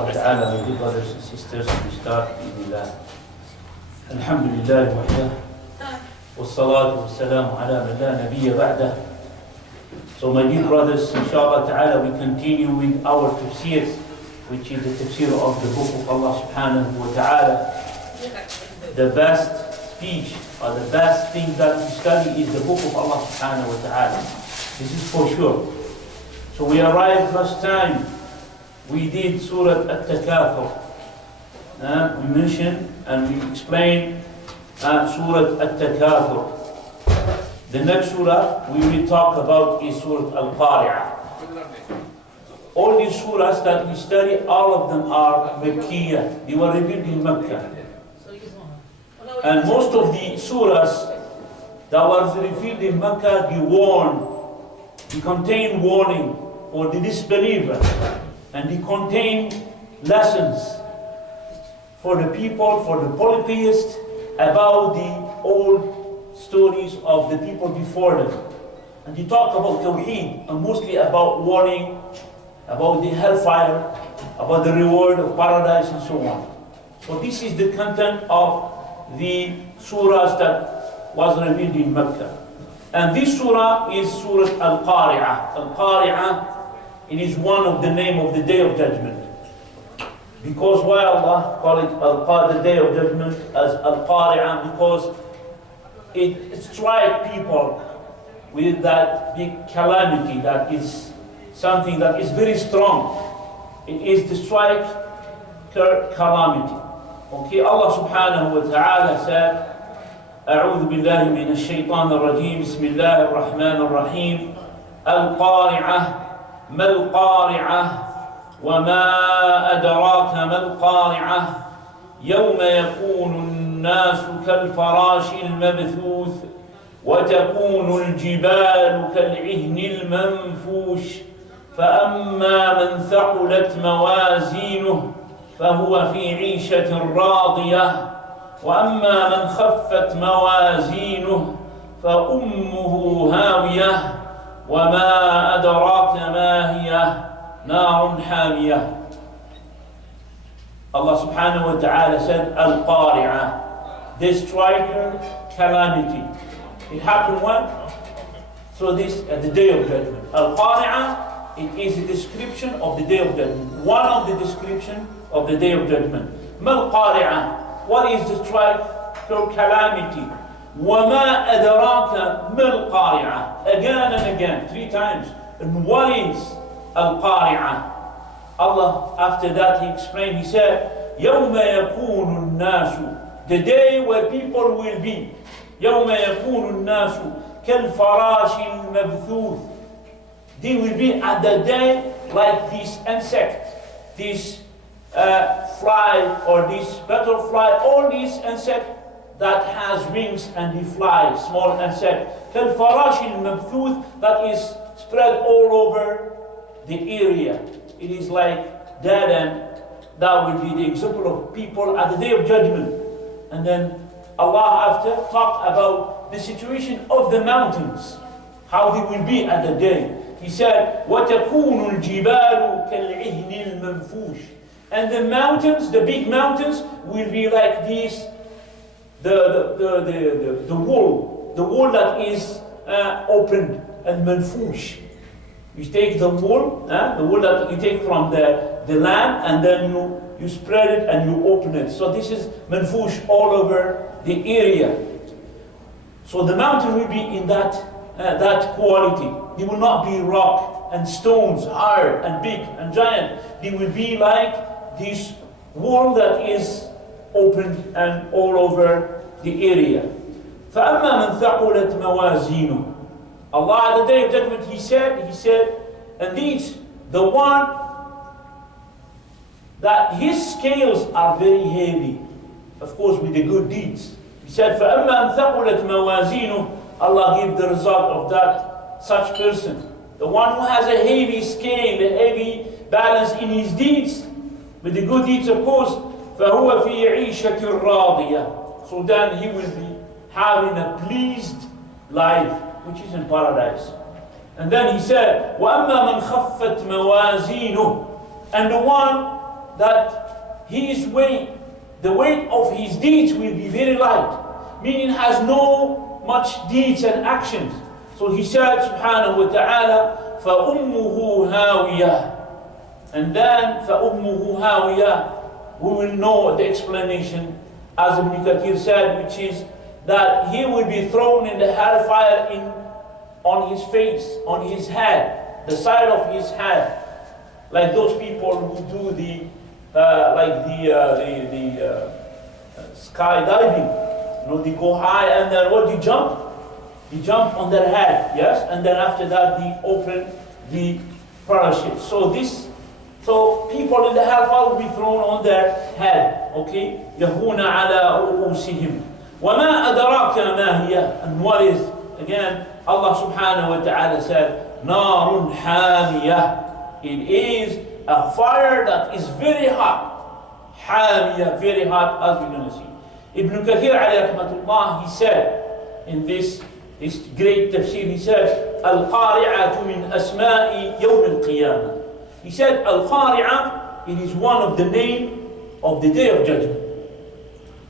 تعالى my dear brothers and sisters, we start بإذن الحمد لله وحده والصلاة والسلام على من لا نبي بعده. So my dear brothers, inshallah ta'ala, we continue with our tafsir, which is the tafsir of the book of Allah subhanahu wa ta'ala. The best speech or the best thing that we study is the book of Allah subhanahu wa ta'ala. This is for sure. So we arrived last time. We did Surah At-Takathur. We mentioned and we explained Surah At-Takathur. The next surah we will talk about is Surah Al-Qaria. All these surahs that we study, all of them are Makkiyah. They were revealed in Mecca. And most of the surahs that were revealed in Mecca, they contain warning for the disbeliever. And they contain lessons for the people, for the polytheists, about the old stories of the people before them. And they talk about Tawheed, and mostly about warning, about the hellfire, about the reward of paradise, and so on. So this is the content of the surahs that was revealed in Mecca. And this surah is Surah Al-Qaria. Al-Qaria, it is one of the name of the Day of Judgment. Because why Allah call it the Day of Judgment as Al-Qari'ah? Because it strikes people with that big calamity that is something that is very strong. It is the strike calamity. Okay, Allah subhanahu wa ta'ala said, أعوذ بالله من الشيطان الرجيم بسم الله الرحمن الرحيم القارعة ما القارعة وما أدراك ما القارعة يوم يكون الناس كالفراش المبثوث وتكون الجبال كالعهن المنفوش فأما من ثقلت موازينه فهو في عيشة راضية وأما من خفت موازينه فأمه هاوية وما أدراك ما هي نار حامية. Allah subhanahu wa ta'ala said Al-Qari'ah, the striker calamity. It happened when? So this at the Day of Judgment. Al-Qari'ah, it is a description of the Day of Judgment. One of the description of the Day of Judgment. Mal-Qari'ah, what is the striker calamity? وَمَا أَدْرَاكَ مَا الْقَارِعَةِ. Again and again, 3 times. And what is Al-Qari'ah? Allah, after that, He explained, He said, يَوْمَ يَكُونُ النَّاسُ, the day where people will be. يَوْمَ يَكُونُ النَّاسُ كَالْفَرَاشِ الْمَبْثُوثِ. They will be at the day like this insect, this fly or this butterfly, all these insects that has wings and they fly, small insect. كالفراش المبثوث, that is spread all over the area. It is like dead end. That will be the example of people at the Day of Judgment. And then Allah after talked about the situation of the mountains, how they will be at the day. He said, وَتَكُونُ الْجِبَالُ كَالْعِهْنِ الْمَنْفُوشِ. And the mountains, the big mountains, will be like this. The wool that is opened and manfush. You take the wool that you take from the land, and then you spread it and you open it. So this is manfush all over the area. So the mountain will be in that quality. They will not be rock and stones, hard and big and giant. They will be like this wool that is opened and all over the area. فَأَمَّا مَنْ ثَقُلَتْ مَوَازِينُهُ. Allah at the Day of Judgment, He said, and these, the one that his scales are very heavy, of course with the good deeds. He said, فَأَمَّا مَنْ ثَقُلَتْ مَوَازِينُهُ. Allah gave the result of that such person. The one who has a heavy scale, a heavy balance in his deeds, with the good deeds of course, فَهُوَ فِي عِيشَةٍ رَاضِيَةٍ. So then he will be having a pleased life, which is in paradise. And then he said, وَأَمَّا مَنْ خَفَّتْ مَوَازِينُهُ. And the one that his weight, the weight of his deeds will be very light, meaning has no much deeds and actions. So he said, subhanahu wa ta'ala, فَأُمُّهُ هَاوِيَةٌ. And then, فَأُمُّهُ هَاوِيَةٌ, we will know the explanation, as Ibn Kathir said, which is that he will be thrown in the hellfire on his face, on his head, the side of his head, like those people who do the skydiving. You know, they go high and then what? They jump. They jump on their head, yes, and then after that they open the parachute. So people in the hellfire will be thrown on their head. Okay, يَهُونَ عَلَىٰ رُؤُوسِهِمْ وَمَا أَدْرَاكَ مَا هِيَ. And what is, again, Allah subhanahu wa ta'ala said, نَارٌ حَامِيَةٌ. It is a fire that is very hot. حَامِيَةٌ, very hot, as we're going to see. Ibn Kathir alayhi rahmatullah, he said in this great tafsir, he said, Al-Qari'atu min asma'i yawm al-qiyamah. He said, Al-Qari'ah, it is one of the name of the Day of Judgment.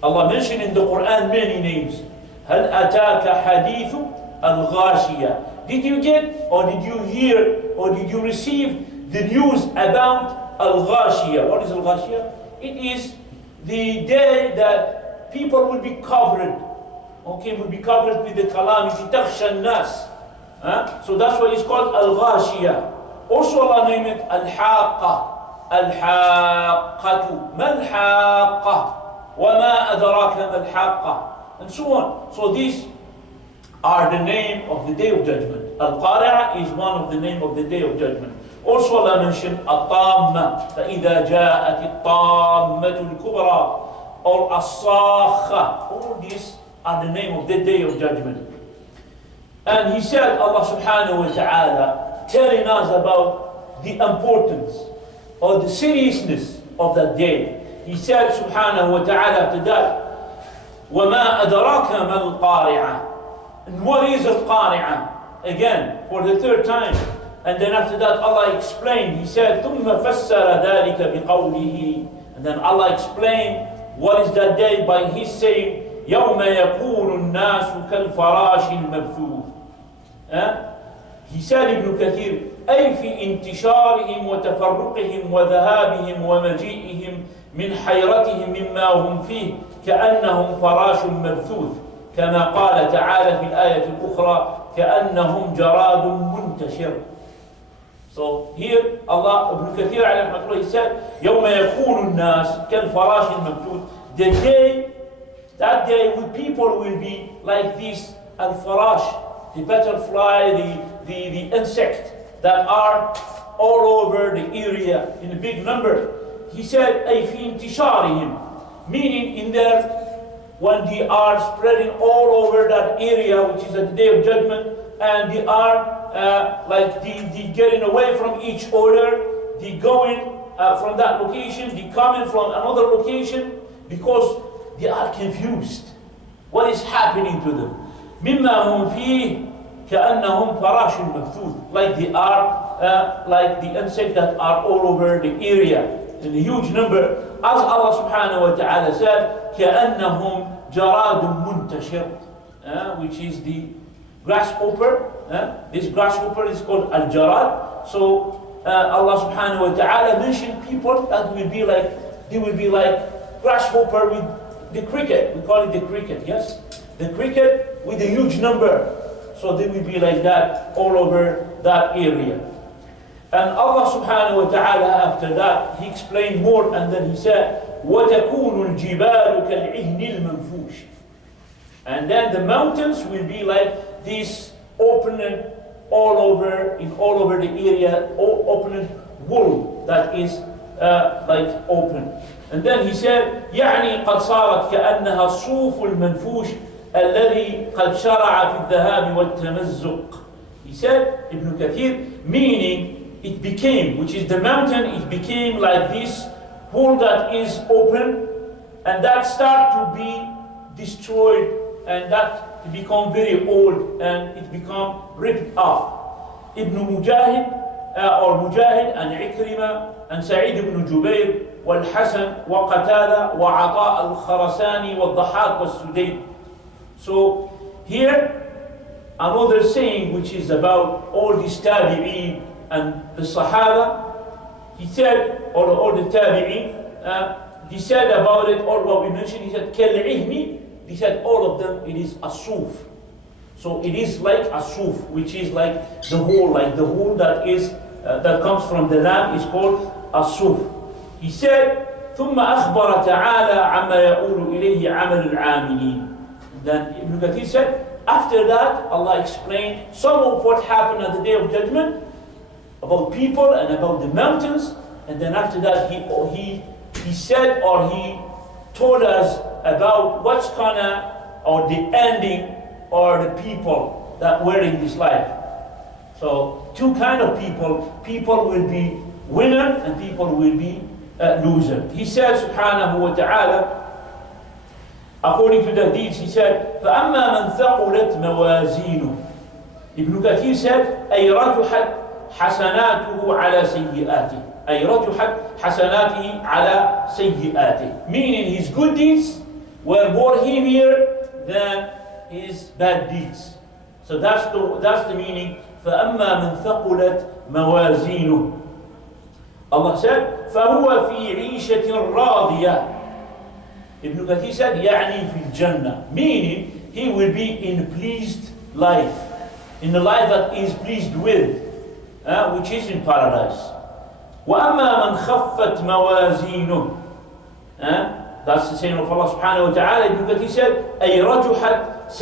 Allah mentioned in the Quran many names. هَلْ أَتَاكَ حَدِيثُ الْغَاشِيَةِ. Did you get, or did you hear, or did you receive the news about Al-Ghashiyah? What is Al-Ghashiyah? It is the day that people will be covered. Okay, will be covered with the calamity, تَخْشَى النَّاسِ. So that's why it's called Al-Ghashiyah. Also Allah named it Al-Haqqa. Al-Haqqatu. Ma Al-Haqqa. وَمَا أَدْرَاكَ مَا الْحَاقَّةُ. And so on. So these are the name of the Day of Judgment. Al-Qari'ah is one of the name of the Day of Judgment. Also Allah mentioned At-Tamma. فَإِذَا جَاءَتِ الطَّامَّةُ الْكُبْرَى. Or As-Sakha. All these are the name of the Day of Judgment. And he said, Allah subhanahu wa ta'ala, telling us about the importance or the seriousness of that day. He said subhanahu wa ta'ala after that, وَمَا أَدْرَاكَ مَا الْقَارِعَةُ. And what is Al-Qari'ah? Again, for the third time. And then after that Allah explained, he said, ثُمَّ فَسَّرَ ذَلِكَ بِقَوْلِهِ. And then Allah explained what is that day by his saying, يَوْمَ يَكُونُ النَّاسُ كَالْفَرَاشِ الْمَبْثُوثِ. He said, Ibn Kathir, أي في انتشارهم وتفرقهم وذهابهم ومجيئهم من حيرتهم مما هم فيه كأنهم فراش مبثوث كما قال تعالى في الآية الأخرى كأنهم جراد منتشر. So here Allah, Ibn Kathir alayhi rahmatullah, he said, يوم يكون الناس كالفراش المبثوث. The day, that day when people will be like this al-farash, the butterfly, the insect that are all over the area in a big number. He said, أي في انتشارهم, meaning in their, when they are spreading all over that area, which is at the Day of Judgment, and they are like they getting away from each other, they going from that location, they coming from another location, because they are confused. What is happening to them? مما هم فيه كأنهم فراش مبثوث. Like they are like the insects that are all over the area in a huge number. As Allah subhanahu wa ta'ala said, كأنهم جراد منتشر, which is the grasshopper. This grasshopper is called al-jarad. So Allah subhanahu wa ta'ala mentioned people that will be like, they will be like grasshopper with the cricket. We call it the cricket, yes? The cricket with a huge number. So they will be like that all over that area. And Allah subhanahu wa ta'ala after that, He explained more, and then He said, وَتَكُونُ الْجِبَالُ كَالْعِهْنِ الْمَنْفُوشِ. And then the mountains will be like this open all over the area, open wool that is like open. And then He said, يعني قد صارت كأنها الصوف المنفوش الذي قد شرع في الذهاب والتمزق. He said, Ibn Kathir, meaning it became, which is the mountain, it became like this hole that is open, and that start to be destroyed, and that become very old, and it become ripped off. Ibn Mujahid, or Mujahid and Ikrimah and Sa'id ibn Jubayr, والحسن وقتادة وعطاء الخرساني والضحاك والسدي. So here another saying which is about all these tabi'een and the Sahaba, he said, or all the tabi'een, he said about it, or what we mentioned, he said, كالعهن, he said all of them, it is asuf. So it is like asuf, which is like the wool that is, that comes from the lamb is called asuf. He said, ثم أخبر تعالى عما يقول إليه عمل العاملين. Then Ibn Kathir said, after that, Allah explained some of what happened at the Day of Judgment, about people and about the mountains, and then after that he said, or he told us about what's gonna, or the ending, or the people that were in this life. So two kind of people will be winner and people will be loser. He said subhanahu wa ta'ala, according to the deeds, he said, فَأَمَّا مَنْ ثَقُلَتْ مَوَازِينُهُ. Ibn Kathir said, أي رجحت حسناته على سيئاته. أي رجحت حسناته على سيئاته. Meaning his good deeds were more heavier than his bad deeds. So that's the meaning. فَأَمَّا مَنْ ثَقُلَتْ مَوَازِينُهُ. Allah said, فَهُوَ فِي عِيشَةٍ رَاضِيَةٍ. Ibn Kathir said, يعني في الجنة. Meaning, he will be in pleased life. In the life that is pleased with, which is in paradise. وَأَمَّا مَنْ خَفَّتْ مَوَازِينُهُ. That's the saying of Allah subhanahu wa ta'ala. Ibn Kathir said, أي رجحت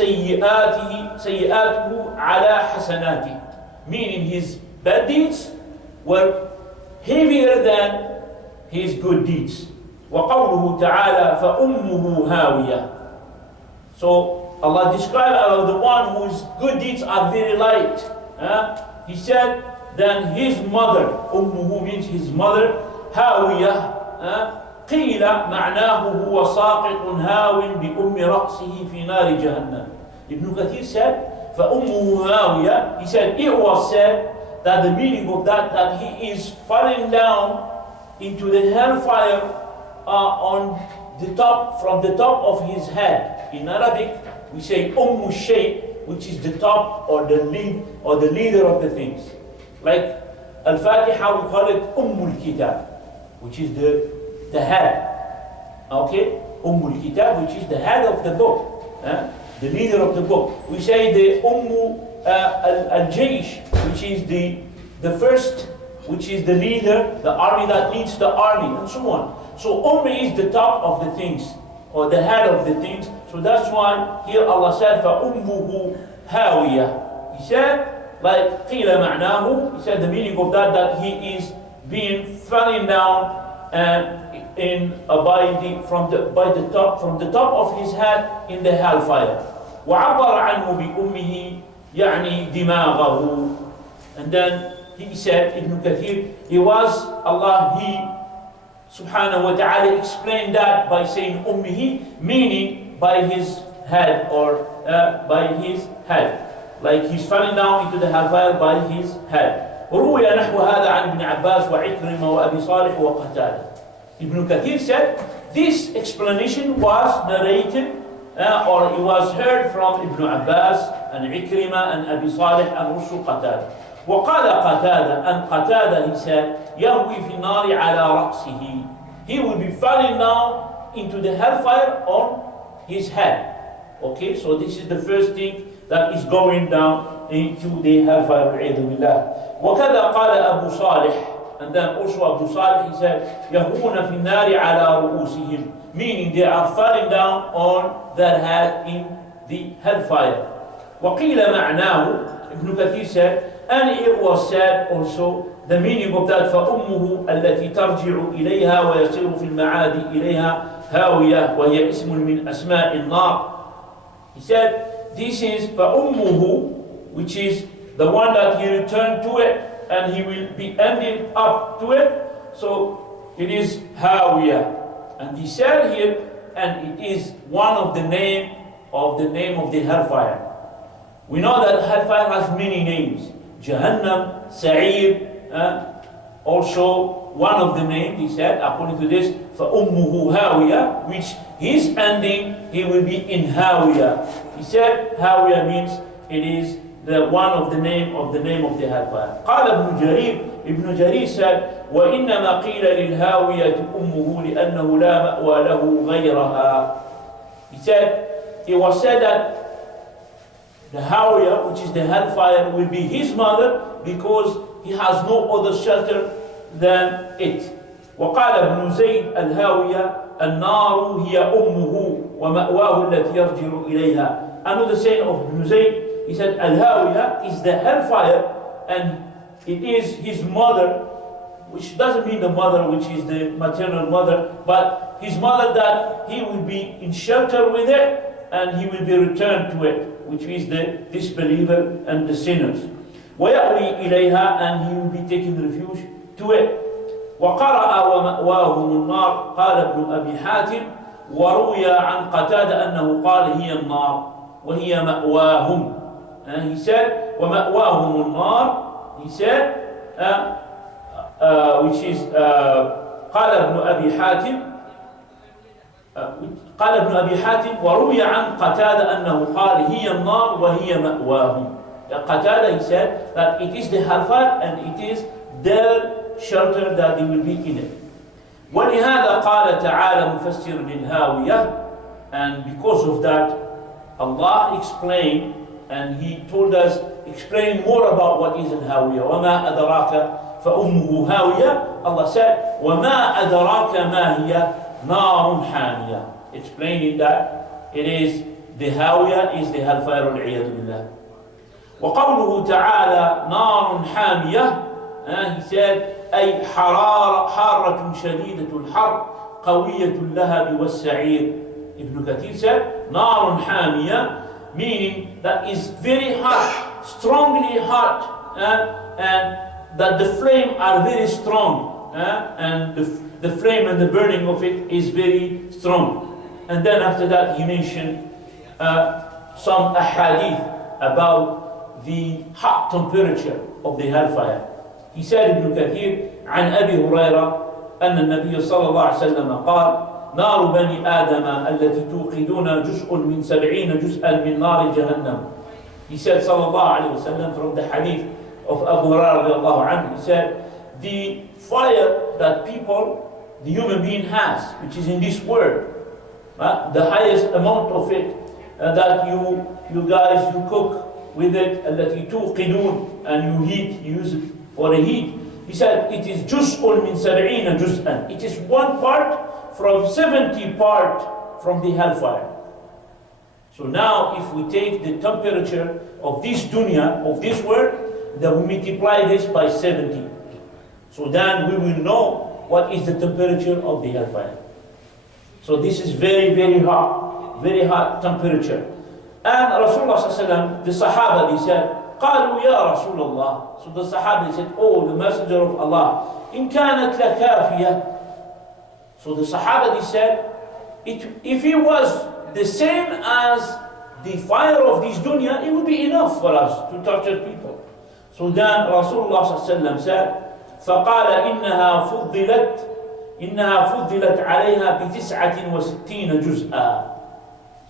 سيئاته على حسناته. Meaning his bad deeds were heavier than his good deeds. وَقَوْلُهُ تَعَالَى فَأُمُّهُ هَاوِيَةٌ. So Allah described the one whose good deeds are very light. He said, then his mother, أمه means his mother, هاوية. قيل معناه هو ساقط هاو بأم رأسه في نار جهنم. Ibn Kathir said, فَأُمُّهُ هَاوِيَةٌ. He said, it was said that the meaning of that he is falling down into the hellfire on the top, from the top of his head. In Arabic, we say Ummu Shay, which is the top or the lead or the leader of the things. Like Al-Fatiha, we call it Ummul Kitab, which is the head. Okay? Ummul Kitab, which is the head of the book, the leader of the book. We say the Ummu Al-Jaysh, which is the first, which is the leader, the army that leads the army, and so on. So is the top of the things, or the head of the things. So that's why here Allah said, فَأُمُّهُ هَاوِيَةٌ. He said, like قِيلَ مَعْنَاهُ, he said the meaning of that he is being falling down from the top of his head in the hellfire. وَعَبَّرَ عَنْهُ بِأُمِّهِ يَعْنِي دِمَاغَهُ. And then he said, Ibn Kathir, he subhanahu wa ta'ala explained that by saying ummihi, meaning by his head, or by his head. Like he's falling down into the hellfire by his head. وروي نحو هذا عن ابن عباس وعكرمة وأبي صالح وقتادة. Ibn Kathir said, this explanation was narrated, or it was heard from Ibn Abbas and Ikrimah and Abi Salih and Rusul Qatada. وقال قتادة, and Qatada, he said, يهوي في النار على رأسه. He will be falling down into the hellfire on his head. Okay, so this is the first thing that is going down into the hellfire. وكذا قال أبو صالح, and then also Abu Salih, he said, يهون في النار على رؤوسهم, meaning they are falling down on their head in the hellfire. وقيل معناه, Ibn Kathir said, and it was said also, the meaning of that, فأمه التي ترجع إليها ويصير في المعاد إليها هاوية وهي اسم من أسماء النار. He said, this is فأمه, which is the one that he returned to it and he will be ending up to it. So it is هاوية. And he said here, and it is one of the name of the hellfire. We know that hellfire has many names. Jahannam, Sa'ir, also one of the names, he said, according to this, فَأُمُّهُ هَاوِيَةٌ, which his ending, he will be in Hawiyah. He said, Hawiyah means it is the one of the name of the hellfire. قال ابن جرير, Ibn Jarir said, وَإِنَّمَا قِيلَ لِلْهَاوِيَةِ أُمُّهُ لِأَنَّهُ لَا مَأْوَى لَهُ غَيْرَهَا. He said, it was said that the Hawiyah, which is the hellfire, will be his mother because he has no other shelter than it. وقال ابن زيد الهاوية النار هي أمه ومأواه التي يرجع إليها. Another saying of Ibn Zayd, he said Al-Hawiyah is the hellfire and it is his mother, which doesn't mean the mother which is the maternal mother, but his mother that he will be in shelter with it and he will be returned to it, which is the disbeliever and the sinners. وَيَأْوِي إِلَيْهَا, and he will be taking refuge to it. وَقَرَأَ وَمَأْوَاهُمُ النَّارِ قال ابن أبي حاتم وروي عن قتادة أنه قال هي النار وهي مأواهم. And he said وَمَأْوَاهُمُ النَّارِ, he said which is قال ابن أبي حاتم قال ابن أبي حاتم وروي عن قتادة أنه قال هي النار وهي مأواهم. Qatada, he said that it is the hellfire and it is their shelter that they will be in it. وَلِهَذَا قَالَ تَعَالَى مُفَسِّرٌ لِلْهَاوِيَةِ, and because of that, Allah explained and He told us, explain more about what is al-Hawiyah. وَمَا أَدْرَاكَ فَأُمُّهُ هَاوِيَةٌ. Allah said, وَمَا أَدْرَاكَ مَا هِيَ نَارٌ حَامِيَةٌ, explaining that it is the Hawiyah is the hellfire وَالْعِيَاذُ بِاللَّهِ. وقوله تعالى نار حامية, he said أي حارة شديدة الحر قوية اللهب والسعير. Ibn Kathir said نار حامية, meaning that is very hot, strongly hot, and that the flame are very strong, and the flame and the burning of it is very strong. And then after that he mentioned some ahadith about the hot temperature of the hellfire. He said, Ibn Kathir, عن أبي هريرة أن النبي صلى الله عليه وسلم قال نار بني آدم التي توقدون جزء من 70 جزءا من نار جهنم. He said, صلى الله عليه وسلم, from the hadith of Abu Hurairah رضي الله عنه, he said, the fire that people, the human being has, which is in this world, the highest amount of it, that you guys, you cook with it, التي توقدون, and you heat, you use it for a heat. He said it is جزء من 70 جزءا. It is one part from 70 part from the hellfire. So now if we take the temperature of this dunya, of this world, then we multiply this by 70. So then we will know what is the temperature of the hellfire. So this is very, very hot temperature. And Rasulullah sallallahu, the Sahaba, they said, قالوا يا رسول الله. So the Sahaba, they said, oh, the Messenger of Allah, إن كانت لكافية. So the Sahaba, they said, if it was the same as the fire of this dunya, it would be enough for us to torture people. So then Rasulullah sallallahu said, فقال إنها فضلت عليها ب69 جزءا.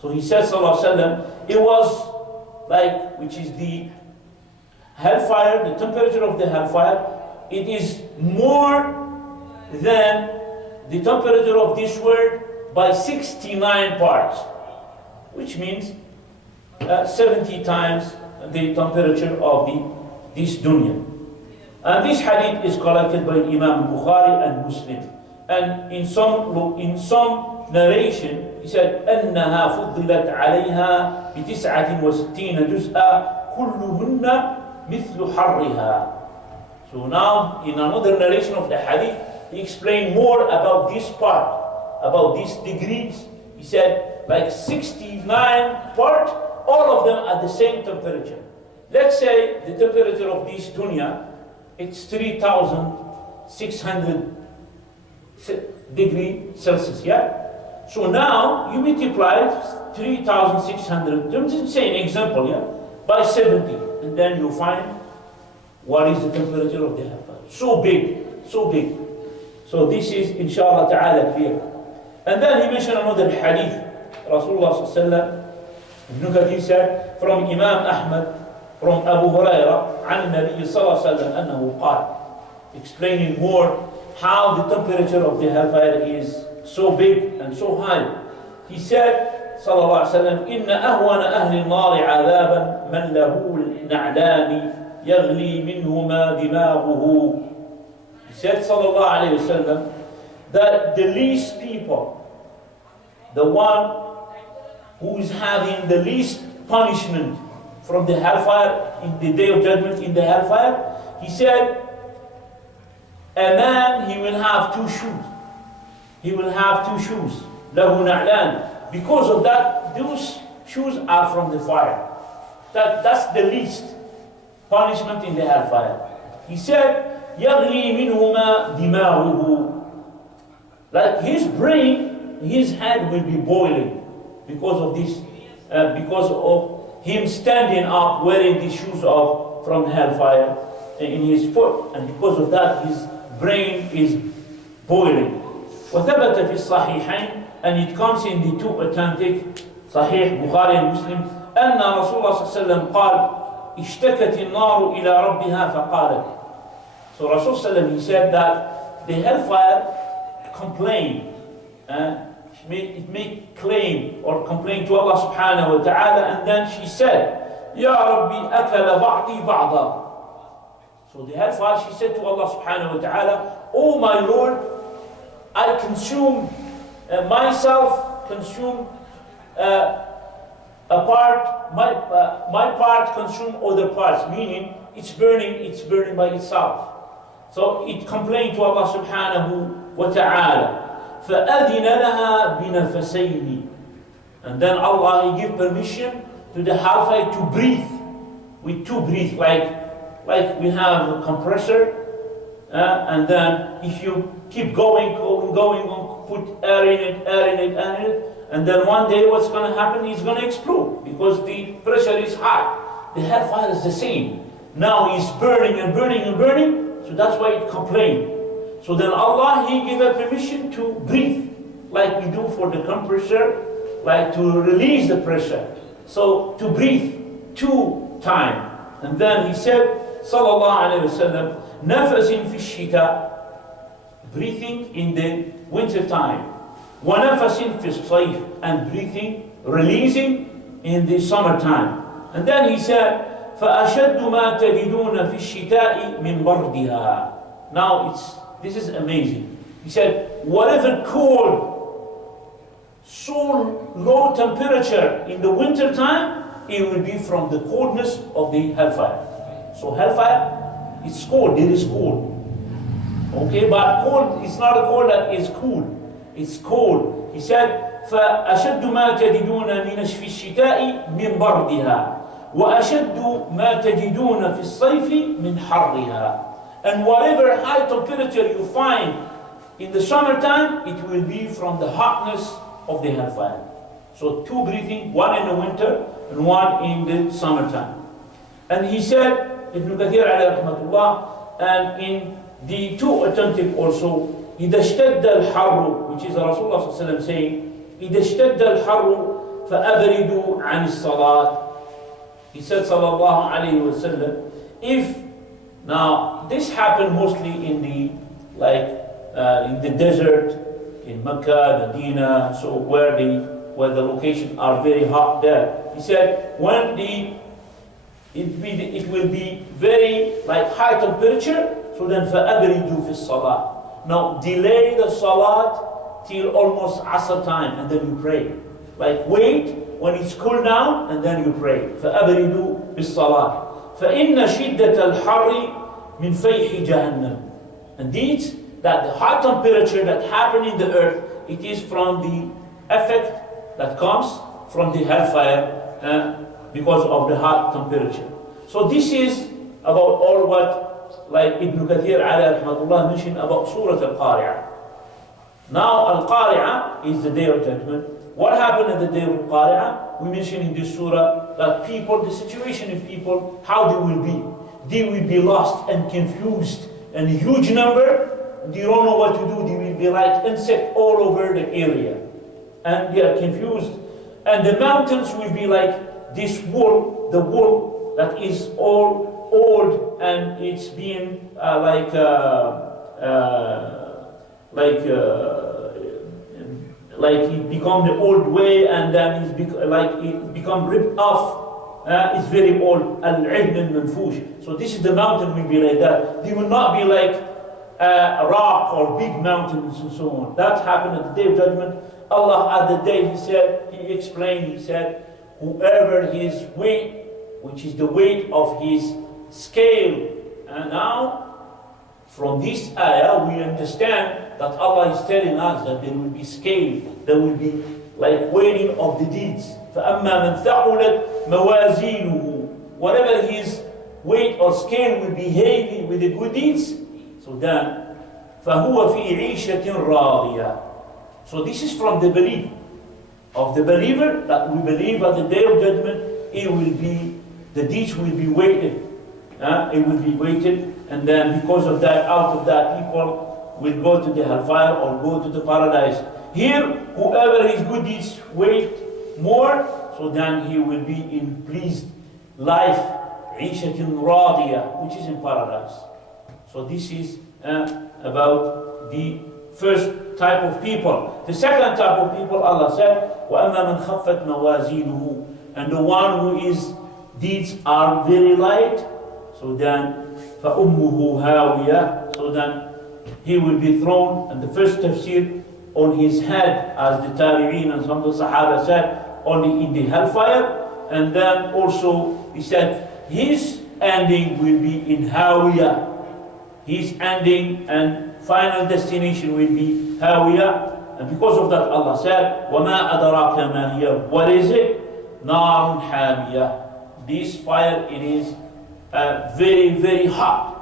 So he said, sallallahu alaihi wasallam, it was like, which is the hellfire, the temperature of the hellfire, it is more than the temperature of this world by 69 parts, which means 70 times the temperature of this dunya. And this hadith is collected by Imam Bukhari and Muslim. And in some narration, he said, أنها فضلت عليها ب69 جزءا كلهن مثل حرها. So now, in another narration of the hadith, he explained more about this part, about these degrees. He said, like 69 parts, all of them at the same temperature. Let's say the temperature of this dunya, it's 3,600 degrees Celsius, yeah? So now, you multiply 3,600, just say an example, yeah? By 70, and then you find what is the temperature of the hellfire. So big, so big. So this is inshallah ta'ala clear. And then he mentioned another hadith. Rasulullah sallallahu alayhi wa sallam, Ibn Kathir said, from Imam Ahmad, from Abu Hurairah, عن النبي صلى الله عليه وسلم أنه قال, explaining more how the temperature of the hellfire is so big and so high. He said, صلى الله عليه وسلم, إن أهون أهل النار عذابا من له النعلان يغلي منهما دماغه. He said, صلى الله عليه وسلم, that the least people, the one who is having the least punishment from the hellfire in the day of judgment in the hellfire, he said, a man, he will have two shoes. He will have two shoes. له نعلان. Because of that, those shoes are from the fire. That's the least punishment in the hellfire. He said, يغلي منهما دماغه. Like his brain, his head will be boiling because of this, because of him standing up wearing these shoes from hellfire in his foot, and because of that his brain is boiling. وثبت في الصحيحين, and it comes in the two authentic Sahih Bukhari and Muslim, أن رسول الله صلى الله عليه وسلم قال اشتكت النار إلى ربها فقالت. So Rasul صلى الله عليه وسلم, he said that the hellfire complained, it may claim or complain to Allah subhanahu wa ta'ala, and then she said, Ya Rabbi akala ba'di ba'da. So the hellfire, she said to Allah subhanahu wa ta'ala, Oh my Lord, I consume myself, consume a part, my part consume other parts, meaning it's burning by itself. So it complained to Allah subhanahu wa ta'ala. فَأَذِنَ لَهَا بِنَفَسَيْنِ. And then Allah, He give permission to the hellfire to breathe with two breaths, like we have a compressor, and then if you keep going on, put air in it, and then one day what's going to happen is going to explode because the pressure is high. The hellfire is the same. Now it's burning and burning and burning, so that's why it complained. So then Allah, He gave a permission to breathe, like we do for the compressor, like to release the pressure. So to breathe 2 times. And then He said, Sallallahu Alaihi Wasallam, Nafasin fi shita, breathing in the winter time. Wa nafasin fi sayf, and breathing, releasing in the summertime. And then He said, فَأَشَدُّ مَا تَجِدُونَ فِي الشِّتَاءِ مِنْ بَرْدِهَا. Now this is amazing. He said, whatever cold, so low temperature in the winter time, it will be from the coldness of the hellfire. So hellfire, it's cold, it is cold. Okay, but cold, it's not a cold that is cool. It's cold. He said, فَأَشَدُّ مَا تَجِدُونَ فِي الشِّتَاءِ مِنْ بَرْدِهَا وَأَشَدُّ مَا تَجِدُونَ فِي الصَّيْفِ مِنْ حَرِّهَا. And whatever high temperature you find in the summertime, it will be from the hotness of the hellfire. So 2 breathing, 1 in the winter and 1 in the summertime. And he said, Ibn Kathir alayhi rahmatullah, and in the 2 authentic also, إِذَا اشْتَدَّ الْحَرُّ, which is Rasulullah sallallahu alayhi wa sallam saying, إِذَا اشْتَدَّ الْحَرُّ فَأَبْرِدُوا عَنِ الصَّلَاةِ. He said sallallahu alayhi wa sallam, if now this happened mostly in the desert, in Mecca, Medina, so where the locations are very hot there. He said when it will be very high temperature, so then فَأَبْرِدُوا فِي الصَّلَاةِ. Now delay the salat till almost Asr time, and then you pray. Wait when it's cool down, and then you pray. فَأَبْرِدُوا بِالصَّلَاةِ فَإِنَّ شِدَّةَ الْحَرِّ مِنْ فَيْحِ جَهَنَّمِ. Indeed, that the hot temperature that happened in the earth, it is from the effect that comes from the hellfire because of the hot temperature. So this is about all what Ibn Kathir alayhi rahmatullah mentioned about Surah Al-Qaria. Now Al-Qaria is the day of judgment. What happened at the day of Al-Qaria? We mentioned in this surah that people, the situation of people, how they will be. They will be lost and confused, and a huge number they don't know what to do. They will be like insect all over the area. And they are confused. And the mountains will be like this wool, the wool that is all old and it's being like it become the old way, and then it become ripped off. It's very old. Al-'ilm al-manfush. So this is the mountain will be like that. They will not be like a rock or big mountains and so on. That happened at the Day of Judgment. Allah at the day, He explained, He said, whoever his weight, which is the weight of his scale. And now, from this ayah, we understand that Allah is telling us that there will be scale, there will be like weighting of the deeds. فَأَمَّا مَنْ ثَقُلَتْ مَوَازِينُهُ, whatever his weight or scale will be heavy with the good deeds, so then فَهُوَ فِي عِيشَةٍ رَاضِيَةٍ. So this is from the belief of the believer, that we believe at the Day of Judgment, the deeds will be weighted. It will be weighted, and then because of that, out of that, people will go to the hellfire or go to the paradise. Here, whoever his good deeds weight more, so then he will be in pleased life, عِيشَةٍ رَاضِيَةٍ, which is in paradise. So this is about the first type of people. The second type of people, Allah said, وَأَمَّا مَنْ خَفَّتْ مَوَازِينُهُ, and the one who his deeds are very light, so then فَأُمُّهُ هَاوِيَةٌ, so then he will be thrown, and the first tafsir, on his head, as the Tabi'een and some of the Sahaba said, only in the hellfire. And then also he said his ending will be in Hawiyah. His ending and final destination will be Hawiyah. And because of that, Allah said, وَمَا أَدْرَاكَ مَا هِيَ, what is it? نَارٌ حَامِيَةٌ. This fire, it is very, very hot.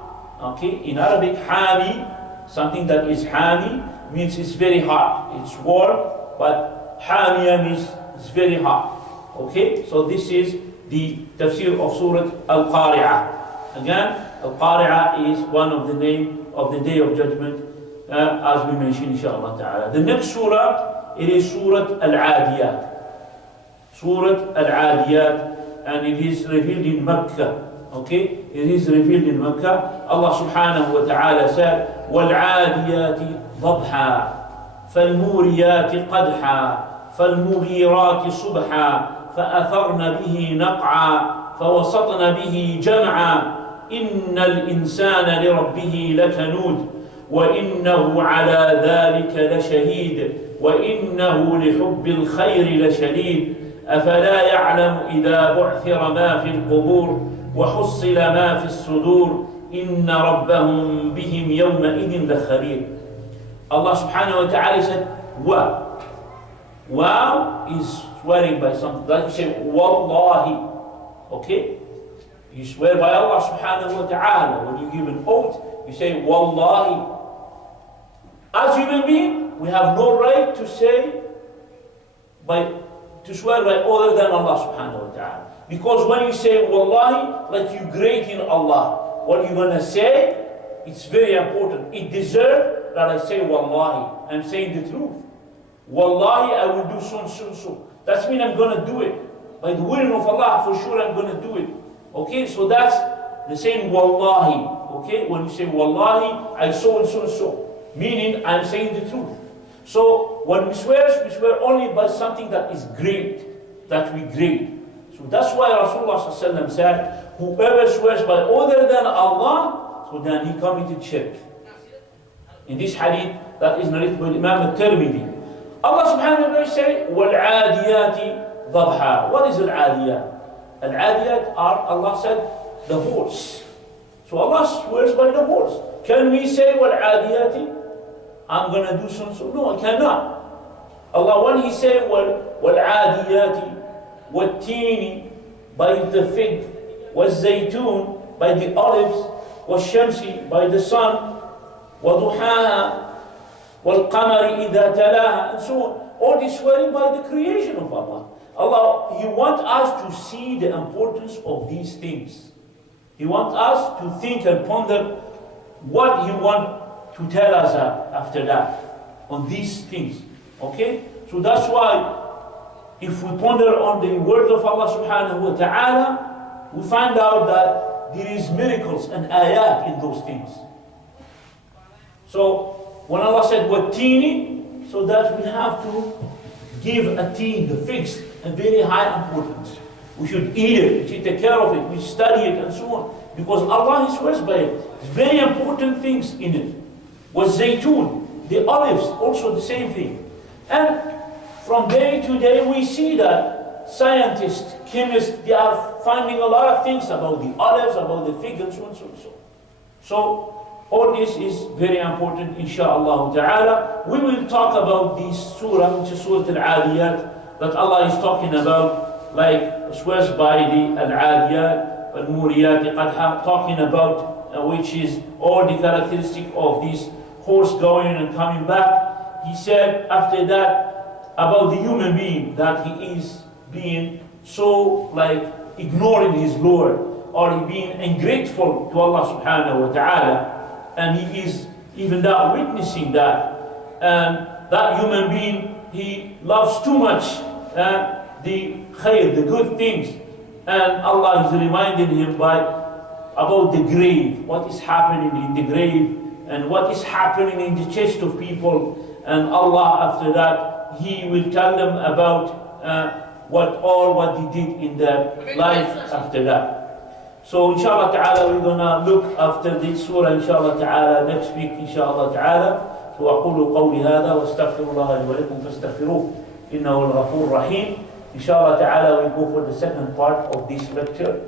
Okay, in Arabic, hami, something that is hami, means it's very hot. It's warm, but hamiya means it's very hot. Okay, so this is the tafsir of Surah Al-Qaria. Again, Al-Qaria is one of the name of the Day of Judgment, as we mentioned, inshallah ta'ala. The next surah, it is Surah Al-Adiyat. Surah Al-Adiyat, and it is revealed in Mecca. Okay, it is revealed in Mecca. Allah subhanahu wa ta'ala said, وَالْعَادِيَاتِ ضَبْحًا فَالْمُورِيَاتِ قَدْحًا فَالْمُغِيرَاتِ صُبْحًا فَأَثَرْنَ بِهِ نَقْعًا فَوَسَطْنَ بِهِ جَمْعًا إِنَّ الْإِنسَانَ لِرَبِّهِ لَكَنُودٌ وَإِنَّهُ عَلَى ذَلِكَ لَشَهِيدٌ وَإِنَّهُ لِحُبِّ الْخَيْرِ لَشَدِيدٌ أَفَلَا يَعْلَمُ إِذَا بُعْثِرَ مَا فِي الْقُبُورِ وَحُصِّلَ مَا فِي الصُّدُورِ إِنَّ رَبَّهُمْ بِهِمْ يَوْمَئِذٍ لَخَبِيرٌ. Allah subhanahu wa ta'ala said, Wa. Wow is swearing by something. Like you say, Wallahi. Okay? You swear by Allah subhanahu wa ta'ala. When you give an oath, you say, Wallahi. As human beings, we have no right to say, to swear by other than Allah subhanahu wa ta'ala. Because when you say Wallahi, like you great in Allah, what you're going to say, it's very important. It deserves that I say Wallahi. I'm saying the truth. Wallahi, I will do so and so and so. That means I'm going to do it. By the will of Allah, for sure I'm going to do it. Okay, so that's the saying Wallahi. Okay, when you say Wallahi, I so and so and so. Meaning, I'm saying the truth. So, when we swear only by something that is great, that we great. So that's why Rasulullah ﷺ said, whoever swears by other than Allah, so then he committed shirk. In this hadith that is narrated by Imam Al-Tirmidhi, Allah subhanahu wa ta'ala says, وَالْعَادِيَاتِ ضَبْحًا. What is Al-Adiyat? Al-Adiyat are, Allah said, the horse. So Allah swears by the horse. Can we say, وَالْعَادِيَاتِ, I'm going to do so and so? No, I cannot. Allah, when He said, وَالْعَادِيَاتِ, وَالتِّينِ, by the fig, وَالزَّيْتُونِ, by the olives, وَالشَّمْسِ, by the sun, وَضُحَاهَا, وَالْقَمَرِ إِذَا تَلَاهَا, and so on. All this swearing by the creation of Allah. Allah, He wants us to see the importance of these things. He wants us to think and ponder what He wants to tell us after that on these things. Okay? So that's why if we ponder on the word of Allah subhanahu wa ta'ala, we find out that there is miracles and ayat in those things. So when Allah said watini, so that we have to give a teen, the figs, a very high importance. We should eat it, we should take care of it, we study it and so on. Because Allah swears by it. It's very important things in it. Was zaytun, the olives, also the same thing. And from day to day we see that scientists, chemists, they are finding a lot of things about the olives, about the fig and so on and so on. So all this is very important, insha'Allah ta'ala. We will talk about this surah, which is Surah Al-Adiyat, that Allah is talking about, like swears by the Al-Adiyat, Al-Muriyat, Qadha, talking about which is all the characteristic of this horse going and coming back. He said after that about the human being, that he is being so like ignoring his Lord, or he being ungrateful to Allah subhanahu wa ta'ala. And he is even that witnessing that, and that human being, he loves too much the khair, the good things, and Allah is reminding him about the grave, what is happening in the grave, and what is happening in the chest of people. And Allah after that, He will tell them about what they did in their life after that. So inshallah ta'ala we're gonna look after this surah inshallah ta'ala next week inshallah ta'ala. وأقول قولي هذا واستغفر الله لي ولكم فاستغفروه إنه الغفور الرحيم. Inshallah ta'ala we go for the second part of this lecture.